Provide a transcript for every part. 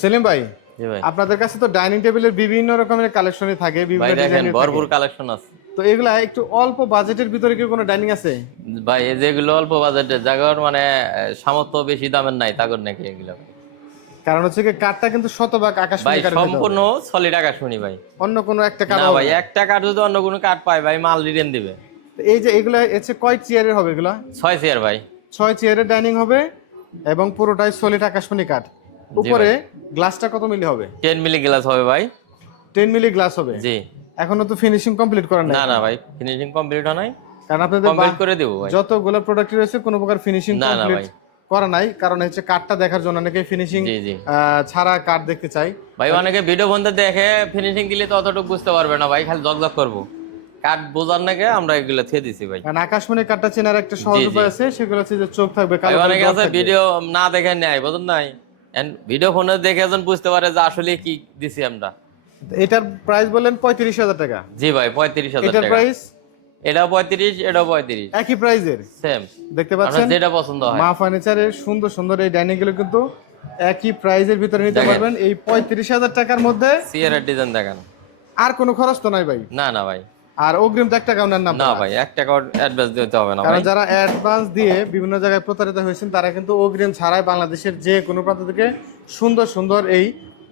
সেলিম ভাই, জি ভাই। আপনাদের কাছে তো ডাইনিং টেবিলের বিভিন্ন রকমের কালেকশনই থাকে, ভাই বিভিন্ন দেখেন ডিজাইনের থাকে। ভরপুর কালেকশন আছে। তো এগুলা একটু অল্প বাজেটের ভিতরে কি কোনো ডাইনিং আছে? ভাই এই যেগুলো অল্প বাজেটের জায়গার মানে সামর্থ্য বেশি দামের নাই তাগর নাকি এগুলো ভাই। কারণ হচ্ছে কি কাঠটা কিন্তু শতভাগ ভাই আকাশমণি কাঠের হতে হবে। সম্পূর্ণ সলিড আকাশ শুনি ভাই। অন্য কোনো একটা কাঠ না হবে ভাই না। একটা কাঠ যদি অন্য কোনো কাঠ পায় ভাই মাল রিটার্ন দিবে। তো এই যে এগুলা হচ্ছে কয় চেয়ারের হবে এগুলা? 6 চেয়ার ভাই। 6 চেয়ারের ডাইনিং হবে এবং পুরোটাই সলিড আকাশমণি কাঠ। জি উপরে ভাই। গ্লাসটা কত মিলি হবে? 10 মিলি গ্লাস হবে ভাই। 10 মিলি গ্লাস হবে। জি। এখনো তো ফিনিশিং কমপ্লিট করেন নাই না না এখনো। ভাই ফিনিশিং কমপ্লিট হয় নাই। কারণ আপনাদের কমপ্লিট করে দেবো ভাই। যতগুলো প্রোডাক্ট রয়েছে কোনো প্রকার ফিনিশিং না না কমপ্লিট ভাই। করা নাই, কারণ হচ্ছে কাঠটা দেখার জন্য অনেকে ফিনিশিং জি জি। ছাড়া কাঠ দেখতে চাই। ভাই অনেকে ভিডিও বন্ধ দেখে ফিনিশিং দিলে তো অতটুকু বুঝতে পারবে না ভাই, খালি জকজক করবো। কাঠ বোঝার নাকি আমরা এগুলো থিয়ে দিছি ভাই। কারণ আকাশমণি কাঠটা চেনার একটা জি সহজ জি। উপায় আছে, সেগুলো হচ্ছে যে চোখ থাকবে, ভাই কালো কালো অনেকে ডট আছে থাকবে। ভিডিও না দেখে নেয় বুঝুন নাই, ভিডিও ফোনে দেখে একজন বুঝতে পারে যে আসলে কি দিছি আমরা। এটার প্রাইস বললেন 35,000 টাকা। জি ভাই 35,000 এটার টাকা। প্রাইস এটাও 35, এটাও 35। একই প্রাইজের। সেম। দেখতে আপনার পাচ্ছেন যেটা পছন্দ হয়। মা ফার্নিচারের সুন্দর সুন্দর এই ডাইনিং গুলো কিন্তু একই প্রাইজের ভিতরে নিতে দেখেন। পারবেন এই 35,000 টাকার মধ্যে। চেয়ারের ডিজাইন দেখেন। আর কোনো খরচ তো নাই ভাই? না না ভাই। আর অগ্রিম তো 1 টাকাও নেন না না আপনারা? ভাই 1 টাকা অ্যাডভান্স দিতে হবে না কারণ ভাই। যারা অ্যাডভান্স দিয়ে বিভিন্ন জায়গায় প্রতারিত হয়েছেন তারা কিন্তু অগ্রিম ছাড়াই বাংলাদেশের যে কোনো প্রান্ত থেকে সুন্দর সুন্দর এই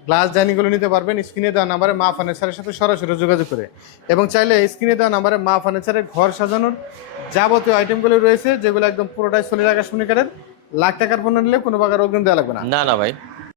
গ্লাস ডাইনিংগুলো নিতে পারবেন স্ক্রিনে দেওয়া নাম্বারে মা ফার্নিচারের সাথে সরাসরি যোগাযোগ করে। এবং চাইলে স্ক্রিনে দেওয়া নাম্বারে মা ফার্নিচারের ঘর সাজানোর যাবতীয় আইটেমগুলো রয়েছে, যেগুলো একদম পুরোটাই সলিড আকাশমণি কাঠের। লাখ টাকার পণ্য নিলে কোনো প্রকার অগ্রিম দেওয়া লাগবে না। না না ভাই।